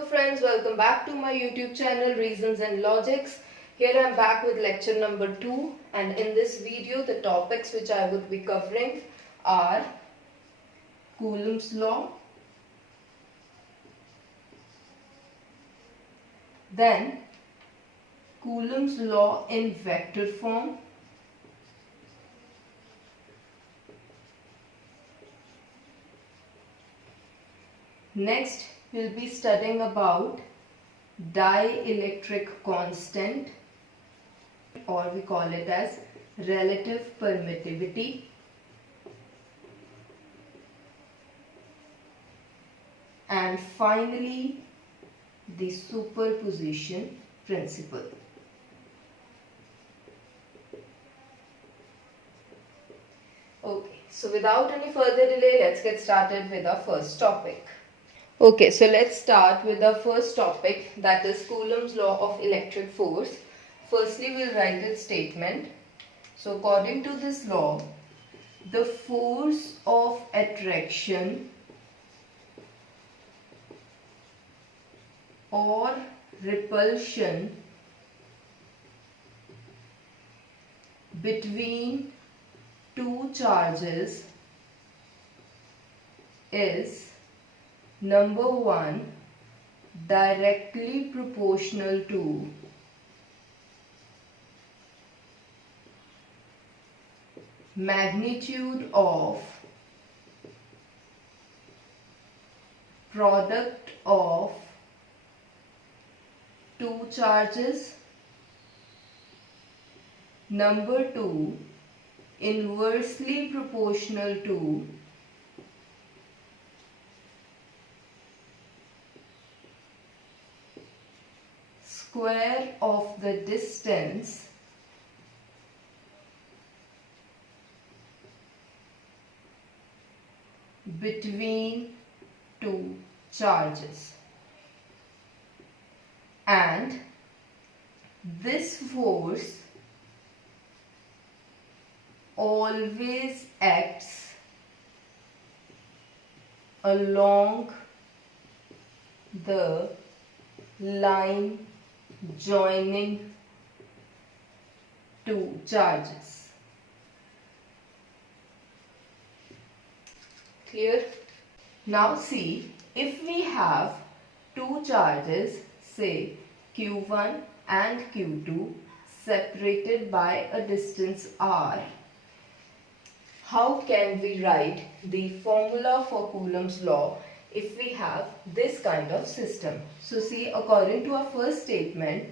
Hello friends, welcome back to my YouTube channel Reasons and Logics. Here I am back with lecture number 2, and in this video the topics which I would be covering are Coulombs law, then Coulombs law in vector form, next we'll be studying about dielectric constant, or we call it as relative permittivity, and finally the superposition principle. Okay, so without any further delay, let's get started with our first topic. Okay, so let's start with the first topic, that is Coulomb's law of electric force. Firstly, we'll write its statement. So according to this law, the force of attraction or repulsion between two charges is number 1, directly proportional to magnitude of product of two charges. Number 2, inversely proportional to square of the distance between two charges, and this force always acts along the line joining two charges. Clear? Now see, if we have two charges, say Q1 and Q2, separated by a distance r, how can we write the formula for Coulomb's law if we have this kind of system? So see, according to our first statement,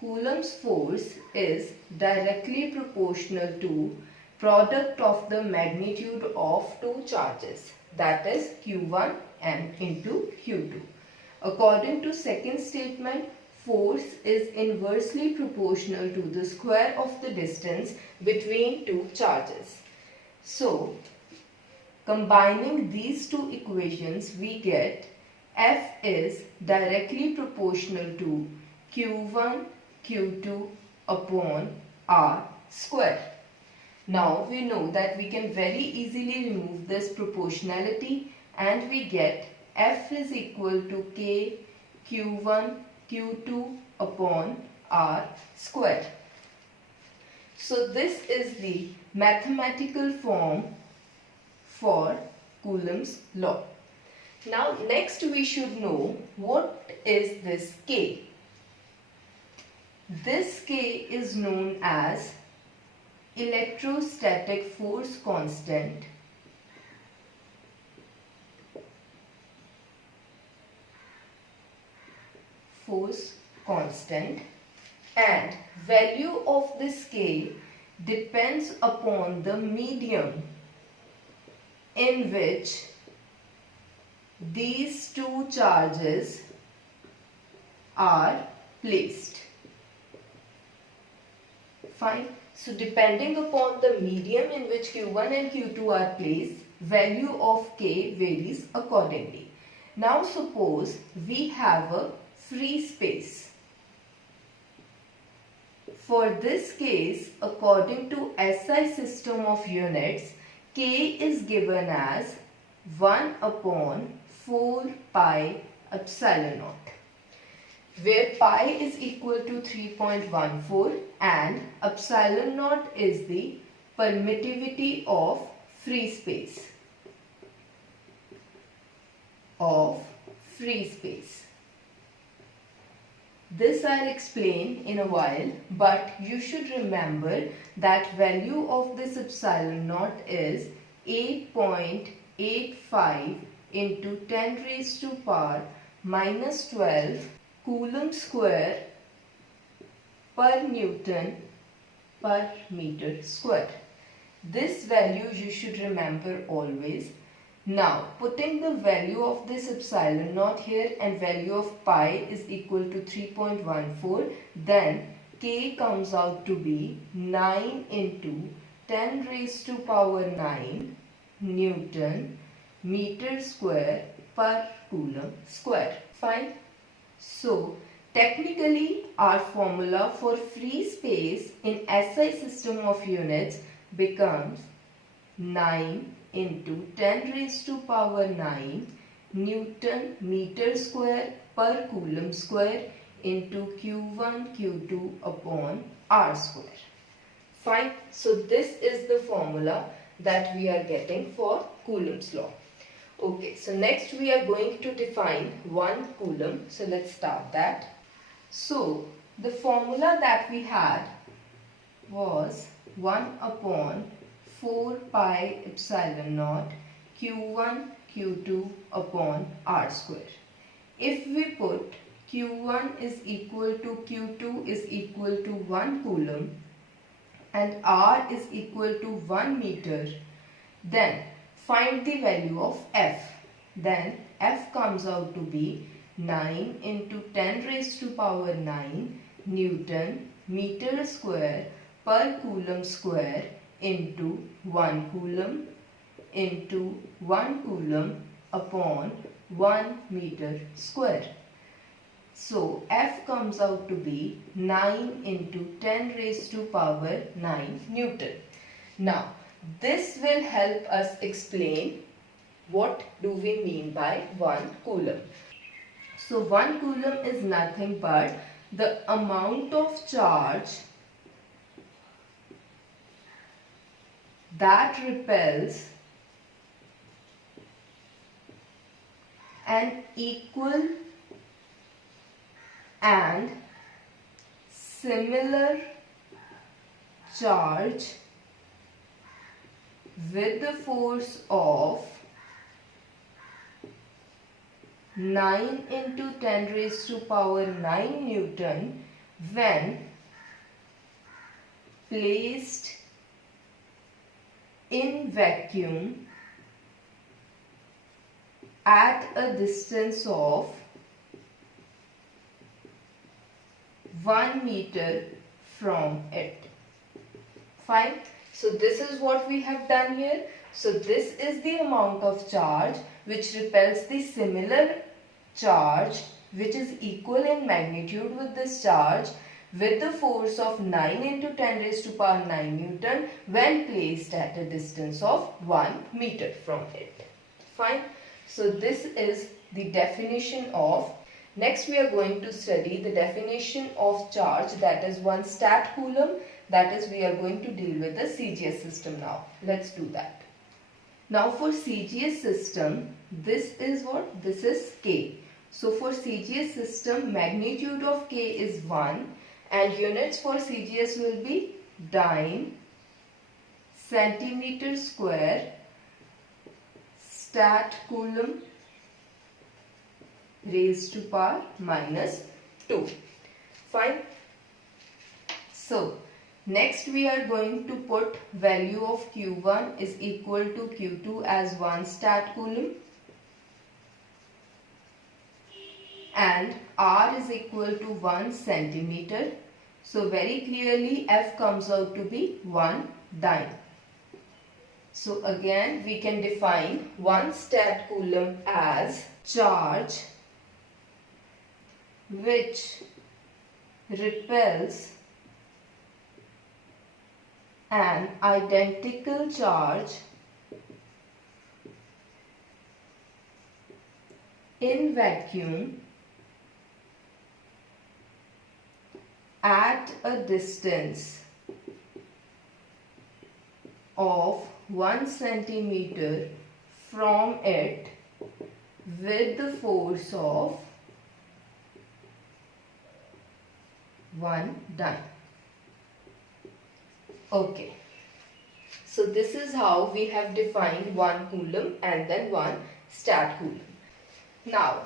Coulomb's force is directly proportional to product of the magnitude of two charges, that is Q1 and into Q2. According to second statement, force is inversely proportional to the square of the distance between two charges. So, combining these two equations, we get F is directly proportional to Q1 Q2 upon R square. Now we know that we can very easily remove this proportionality, and we get F is equal to K Q1 Q2 upon R square. So this is the mathematical form for Coulomb's law. Now next we should know what is this K. This K is known as electrostatic force constant, and value of this K depends upon the medium in which these two charges are placed. Fine. So depending upon the medium in which Q1 and Q2 are placed, value of K varies accordingly. Now suppose we have a free space. For this case, according to SI system of units, K is given as 1 upon 4 pi epsilon naught, where pi is equal to 3.14 and epsilon naught is the permittivity of free space. This I'll explain in a while, but you should remember that value of this epsilon naught is 8.85 into 10 raised to power minus 12 Coulomb square per Newton per meter square. This value you should remember always. Now, putting the value of this epsilon naught here and value of pi is equal to 3.14, then k comes out to be 9 into 10 raised to power 9 Newton meter square per Coulomb square. Fine. So, technically our formula for free space in SI system of units becomes 9 into 10 raised to power 9 Newton meter square per Coulomb square into Q1 Q2 upon R square. Fine. So this is the formula that we are getting for Coulomb's law. Okay, so next we are going to define 1 Coulomb. So let's start that. So the formula that we had was 1 upon 4 pi epsilon naught Q1 Q2 upon R square. If we put Q1 is equal to Q2 is equal to 1 Coulomb and R is equal to 1 meter, then find the value of F. Then F comes out to be 9 into 10 raised to power 9 Newton meter square per Coulomb square into 1 Coulomb into 1 Coulomb upon 1 meter square. So F comes out to be 9 into 10 raised to power 9 Newton. Now this will help us explain what do we mean by 1 Coulomb. So 1 Coulomb is nothing but the amount of charge that repels an equal and similar charge with the force of 9 into 10 raised to power 9 Newton when placed in vacuum at a distance of 1 meter from it. Fine. So this is what we have done here. So this is the amount of charge which repels the similar charge which is equal in magnitude with this charge with the force of 9 into 10 raised to power 9 Newton when placed at a distance of 1 meter from it. Fine. So this is the definition of. Next we are going to study the definition of charge, that is 1 stat coulomb. That is, we are going to deal with the CGS system now. Let's do that. Now for CGS system, this is what? This is K. So for CGS system, magnitude of K is 1 and units for CGS will be dyne, centimeter square, stat coulomb raised to power minus 2. Fine. So next we are going to put value of Q1 is equal to Q2 as 1 stat coulomb and R is equal to 1 centimeter. So very clearly F comes out to be 1 dyne. So again we can define 1 stat coulomb as charge which repels an identical charge in vacuum at a distance of 1 centimeter from it with the force of 1 done. Okay. So this is how we have defined 1 coulomb and then 1 stat coulomb. Now,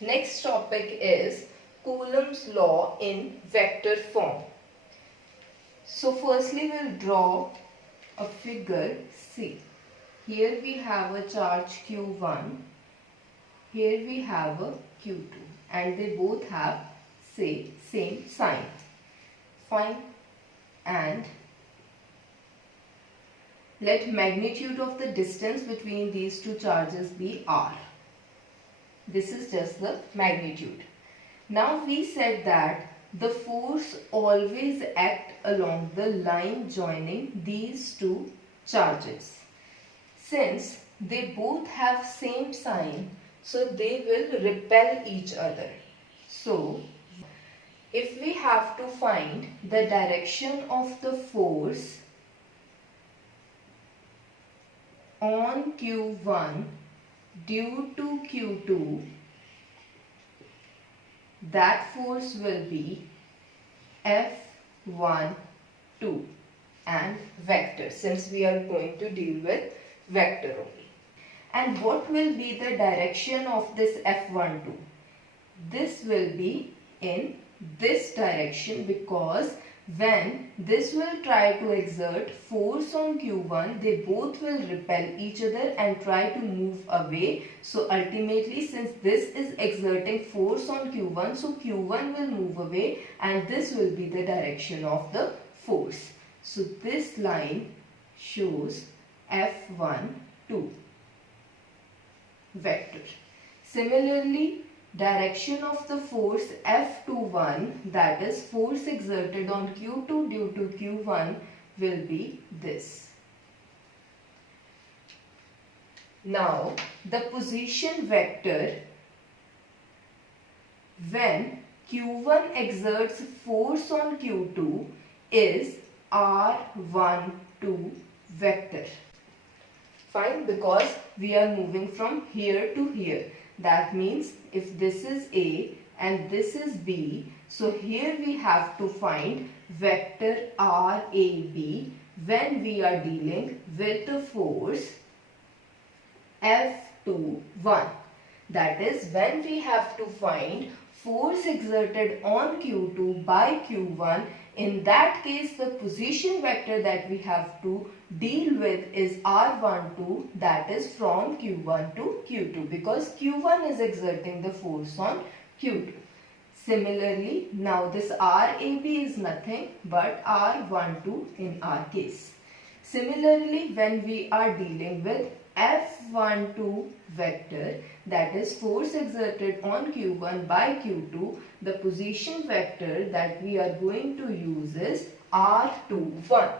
next topic is Coulombs law in vector form. So firstly we'll draw a figure C. Here we have a charge Q1, here we have a Q2, and they both have say same sign. Fine. And let magnitude of the distance between these two charges be R. This is just the magnitude. Now we said that the force always acts along the line joining these two charges. Since they both have same sign, so they will repel each other. So if we have to find the direction of the force on Q1 due to Q2, that force will be F12 and vector, since we are going to deal with vector only. And what will be the direction of this F12? This will be in this direction, because when this will try to exert force on Q1, they both will repel each other and try to move away. So ultimately, since this is exerting force on Q1, so Q1 will move away and this will be the direction of the force. So this line shows F12 vector. Similarly, direction of the force F21, that is force exerted on Q2 due to Q1, will be this. Now, the position vector when Q1 exerts force on Q2 is R12 vector. Fine, because we are moving from here to here. That means if this is A and this is B, so here we have to find vector RAB when we are dealing with the force F21. That is, when we have to find force exerted on Q2 by Q1, in that case the position vector that we have to deal with is R12, that is from Q1 to Q2, because Q1 is exerting the force on Q2. Similarly, now this RAB is nothing but R12 in our case. Similarly, when we are dealing with F12 vector, that is force exerted on Q1 by Q2, the position vector that we are going to use is R21.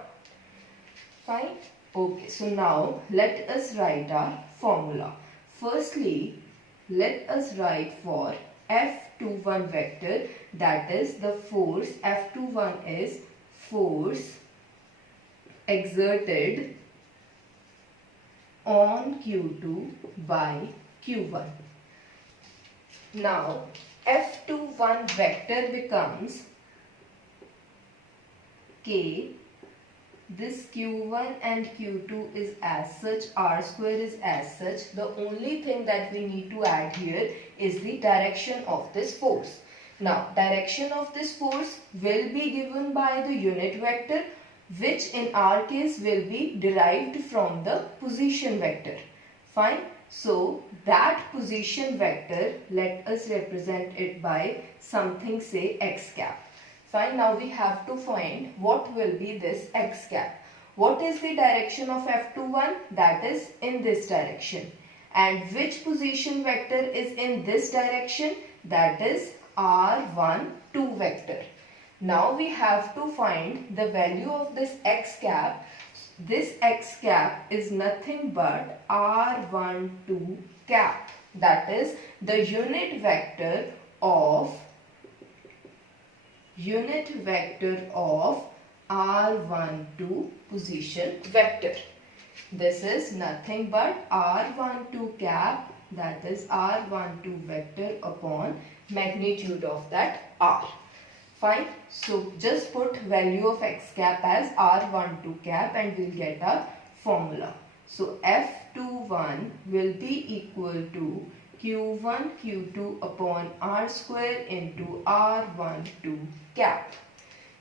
Fine? Okay, so now let us write our formula. Firstly, let us write for F21 vector, that is the force F21 is force exerted on Q2 by Q1. Now F21 vector becomes K. This Q1 and Q2 is as such, R square is as such. The only thing that we need to add here is the direction of this force. Now direction of this force will be given by the unit vector, which in our case will be derived from the position vector. Fine. So that position vector, let us represent it by something, say x cap. Fine. Now we have to find what will be this x cap. What is the direction of F21? That is in this direction. And which position vector is in this direction? That is R12 vector. Now we have to find the value of this x cap. This x cap is nothing but R12 cap. that is the unit vector of R12 position vector. This is nothing but R12 cap, that is R12 vector upon magnitude of that R. Fine. So just put value of x cap as R12 cap and we'll get our formula. So F21 will be equal to Q1 Q2 upon R square into R12 cap.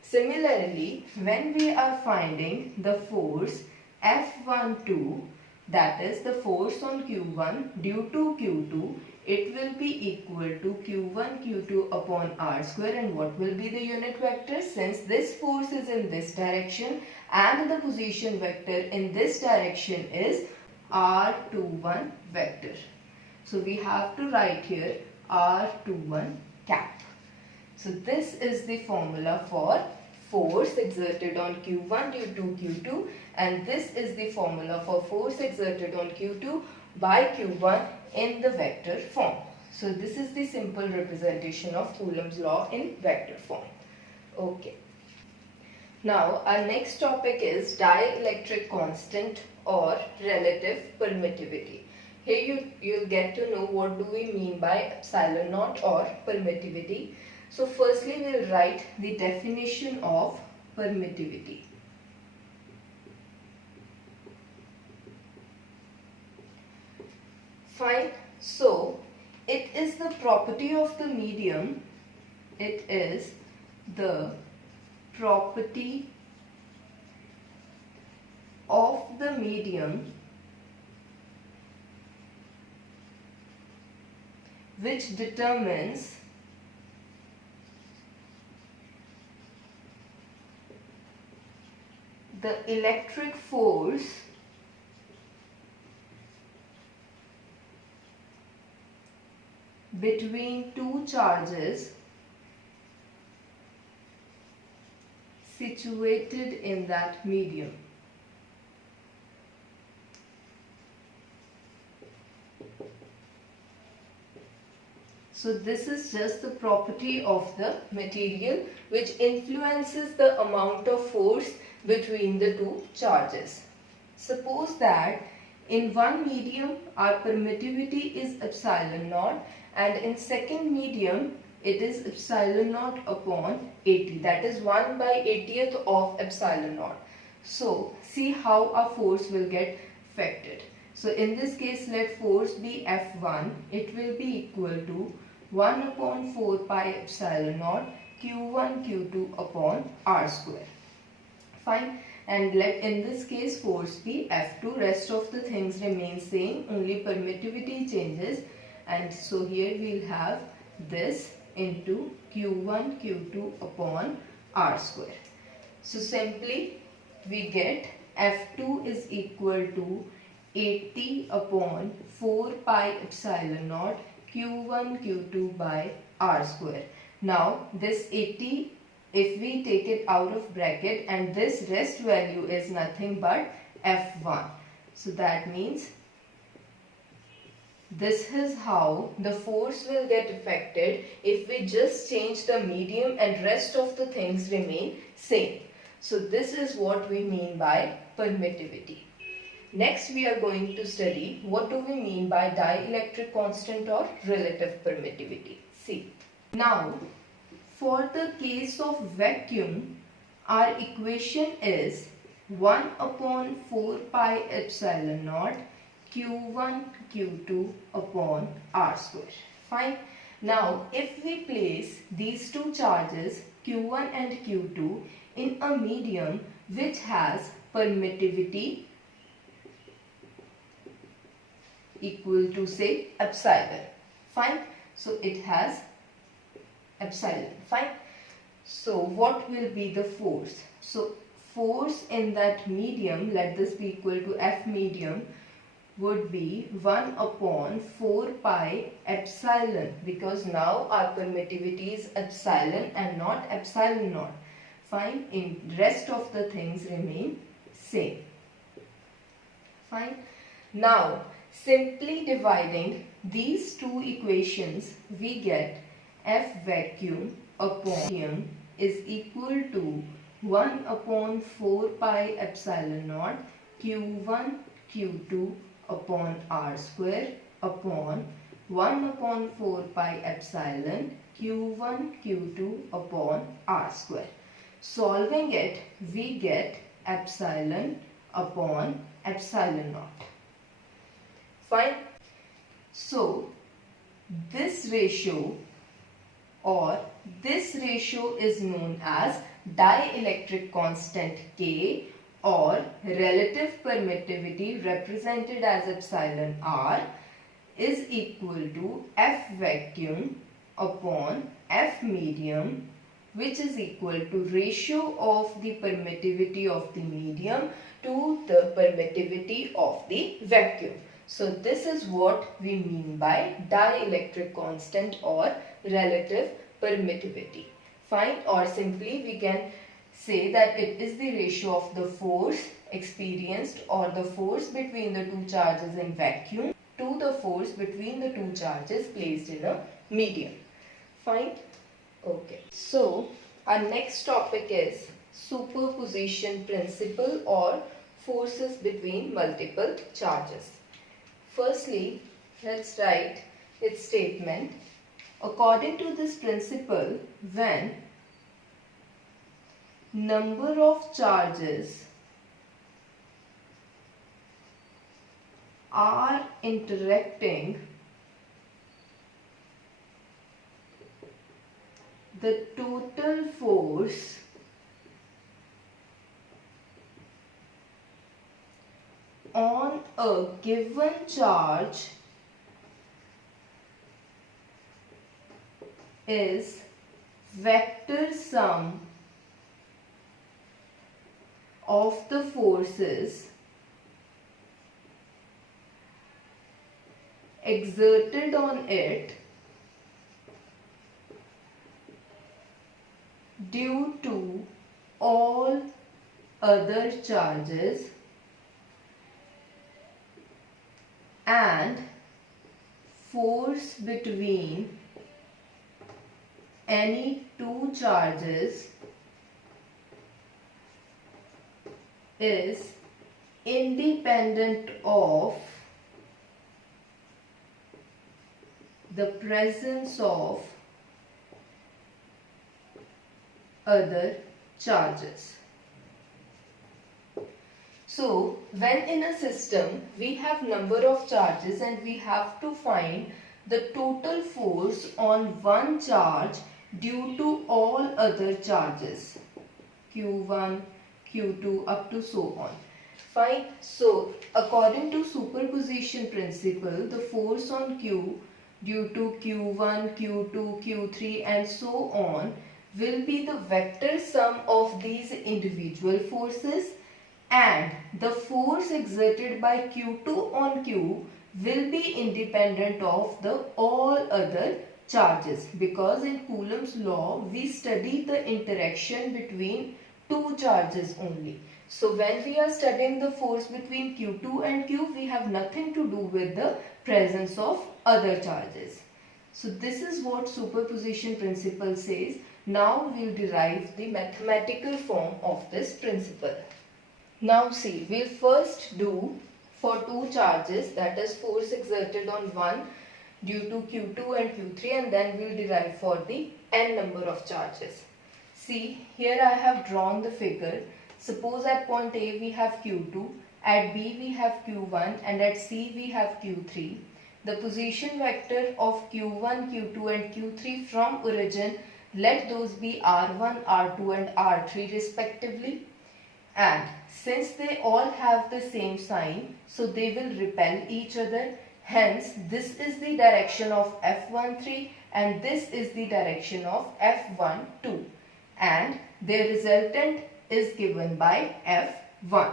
Similarly, when we are finding the force F12, that is the force on Q1 due to Q2, it will be equal to Q1 Q2 upon R square, and what will be the unit vector? Since this force is in this direction and the position vector in this direction is R21 vector. So we have to write here R21 cap. So this is the formula for force exerted on Q1 due to Q2, and this is the formula for force exerted on Q2 by Q1 in the vector form. So this is the simple representation of Coulombs law in vector form. Okay. Now our next topic is dielectric constant or relative permittivity. Here you'll get to know what do we mean by epsilon naught or permittivity. So firstly we'll write the definition of permittivity. Fine. So it is the property of the medium. It is the property of the medium which determines the electric force between two charges situated in that medium. So this is just the property of the material which influences the amount of force between the two charges. Suppose that in one medium our permittivity is epsilon naught, and in second medium it is epsilon naught upon 80, that is 1 by 80th of epsilon naught. So see how our force will get affected. So in this case let force be F1, it will be equal to 1 upon 4 pi epsilon naught Q1 Q2 upon R square. Fine. And let in this case force be F2, rest of the things remain same, only permittivity changes, and so here we'll have this into Q1 Q2 upon R square. So simply we get F2 is equal to 80 upon 4 pi epsilon naught Q1 Q2 by R square. Now this 80, if we take it out of bracket, and this rest value is nothing but F1. So that means this is how the force will get affected if we just change the medium and rest of the things remain same. So this is what we mean by permittivity. Next we are going to study what do we mean by dielectric constant or relative permittivity. See, now for the case of vacuum, our equation is 1 upon 4 pi epsilon naught Q1 Q2 upon R square. Fine. Now if we place these two charges Q1 and Q2 in a medium which has permittivity equal to say epsilon. Fine. So it has epsilon. Fine. So what will be the force? So force in that medium, let this be equal to F medium, would be 1 upon 4 pi epsilon, because now our permittivity is epsilon and not epsilon naught. Fine. In rest of the things remain same. Fine. Now simply dividing these two equations, we get F vacuum upon medium is equal to 1 upon 4 pi epsilon naught Q1 Q2 upon R square upon 1 upon 4 pi epsilon Q1 Q2 upon R square. Solving it, we get epsilon upon epsilon naught. Fine. So, this ratio is known as dielectric constant K, or relative permittivity represented as epsilon R, is equal to F vacuum upon F medium, which is equal to ratio of the permittivity of the medium to the permittivity of the vacuum. So this is what we mean by dielectric constant or relative permittivity. Fine, or simply we can say that it is the ratio of the force experienced or the force between the two charges in vacuum to the force between the two charges placed in a medium. Fine. Okay. So our next topic is superposition principle or forces between multiple charges. Firstly, let's write its statement. According to this principle, when number of charges are interacting, the total force on a given charge is vector sum of the forces exerted on it due to all other charges and force between any two charges is independent of the presence of other charges. So, when in a system we have number of charges and we have to find the total force on one charge due to all other charges, Q1, Q2 up to so on. Fine. So, according to superposition principle, the force on Q due to Q1, Q2, Q3 and so on will be the vector sum of these individual forces, and the force exerted by Q2 on Q will be independent of the all other charges, because in Coulombs law we study the interaction between two charges only. So when we are studying the force between Q2 and Q, we have nothing to do with the presence of other charges. So this is what superposition principle says. Now we will derive the mathematical form of this principle. Now see, we will first do for two charges, that is force exerted on one due to Q2 and Q3, and then we will derive for the n number of charges. See, here I have drawn the figure. Suppose at point A we have Q2, at B we have Q1 and at C we have Q3. The position vector of Q1, Q2 and Q3 from origin, let those be R1, R2 and R3 respectively. And since they all have the same sign, so they will repel each other. Hence, this is the direction of F13 and this is the direction of F12. And their resultant is given by F1.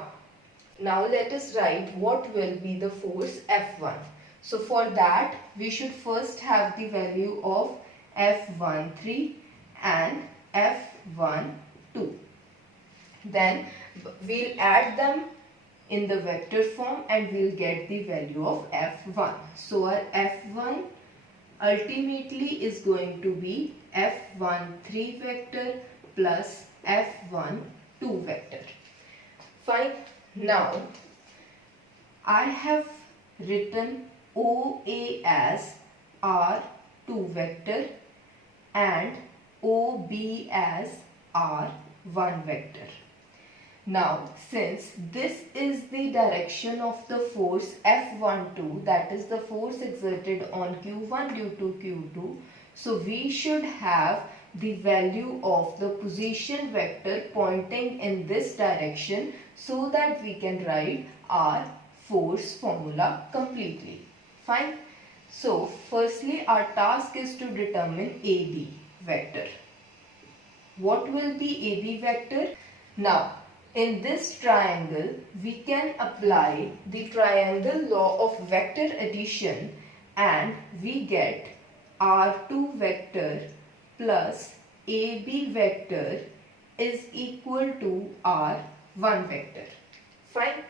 Now let us write what will be the force F1. So for that, we should first have the value of F13 and F12. Then we'll add them in the vector form and we'll get the value of F1. So our F1 ultimately is going to be F13 vector plus F12 vector. Fine. Now I have written OA as R2 vector and OB as R1 vector. Now, since this is the direction of the force F12, that is the force exerted on Q1 due to Q2, so we should have the value of the position vector pointing in this direction so that we can write our force formula completely. Fine. So, firstly our task is to determine AB vector. What will be AB vector? Now, in this triangle, we can apply the triangle law of vector addition and we get R2 vector plus AB vector is equal to R1 vector. Fine.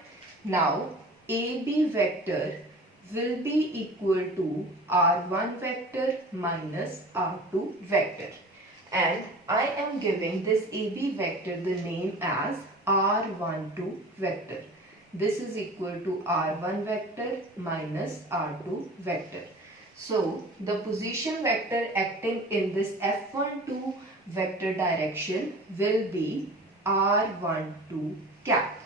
Now, AB vector will be equal to R1 vector minus R2 vector. And I am giving this AB vector the name as R12 vector. This is equal to R1 vector minus R2 vector. So, the position vector acting in this F12 vector direction will be R12 cap.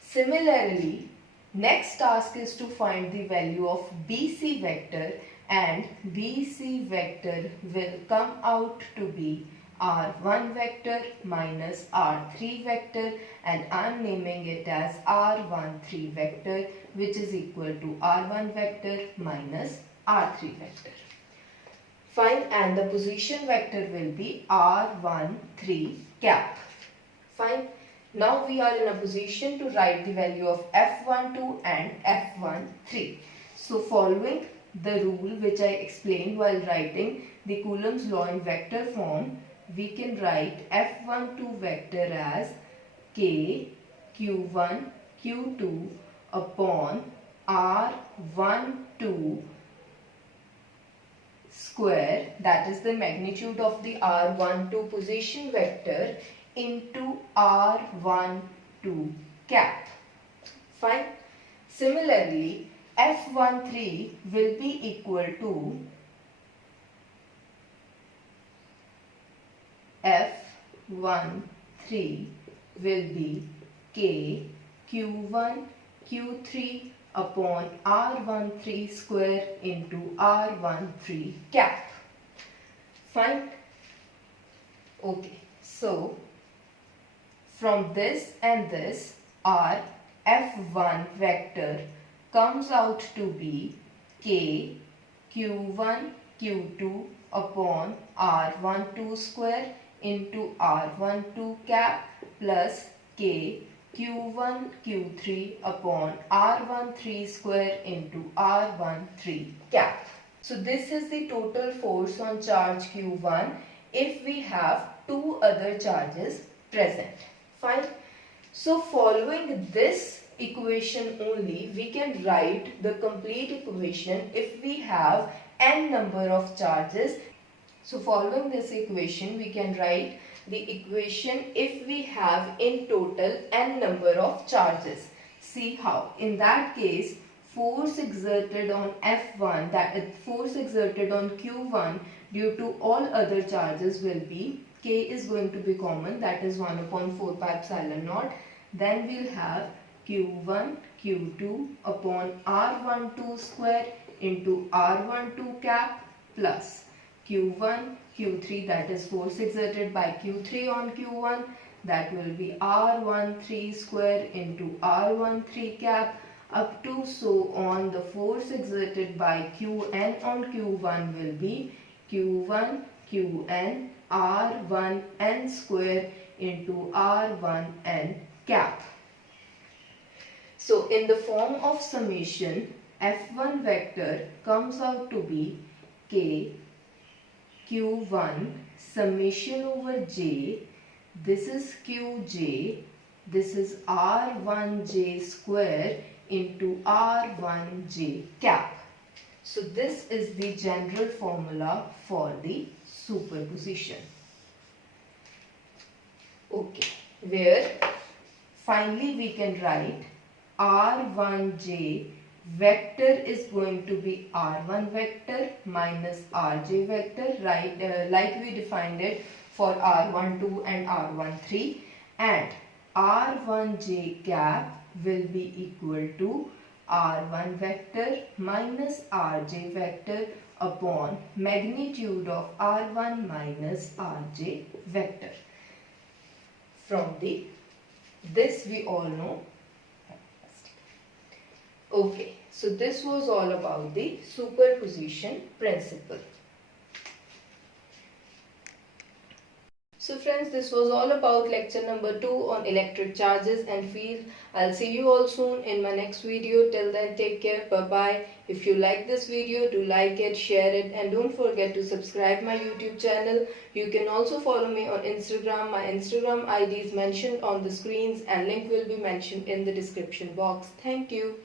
Similarly, next task is to find the value of BC vector, and BC vector will come out to be R1 vector minus R3 vector, and I am naming it as R13 vector, which is equal to R1 vector minus R3 vector. Fine. And the position vector will be R13 cap. Fine. Now we are in a position to write the value of F12 and F13. So following the rule which I explained while writing the Coulombs law in vector form, we can write F12 vector as K Q1 Q2 upon R12 square, that is the magnitude of the R12 position vector, into R12 cap. Fine. Similarly, F13 will be equal to F13 will be K Q1 Q3 upon R13 square into R13 cap. Fine. Okay. So, from this and this, our F1 vector comes out to be K Q1 Q2 upon R12 square into R12 cap plus K Q1 Q3 upon R13 square into R13 cap. So this is the total force on charge Q1 if we have two other charges present. Fine. So following this equation only, we can write the complete equation if we have n number of charges. So following this equation, we can write the equation if we have in total n number of charges. See how? In that case, force exerted on F1, that is force exerted on Q1 due to all other charges will be, K is going to be common, that is 1 upon 4 pi epsilon naught. Then we'll have Q1 Q2 upon R12 square into R12 cap plus Q1 Q3, that is force exerted by Q3 on Q1, that will be R13 square into R13 cap up to so on. The force exerted by Qn on Q1 will be Q1 Qn R1n square into R1n cap. So in the form of summation, F1 vector comes out to be K Q1 summation over J, this is Qj this is R1j square into R1j cap. So this is the general formula for the superposition. Okay, where finally we can write R1j vector is going to be R1 vector minus RJ vector, right? Like we defined it for R12 and R13, and R1j cap will be equal to R1 vector minus RJ vector upon magnitude of R1 minus RJ vector. From this we all know. Okay, so this was all about the superposition principle. So friends, this was all about lecture number 2 on electric charges and field. I'll see you all soon in my next video. Till then, take care. Bye-bye. If you like this video, do like it, share it, and don't forget to subscribe my YouTube channel. You can also follow me on Instagram. My Instagram ID is mentioned on the screens and link will be mentioned in the description box. Thank you.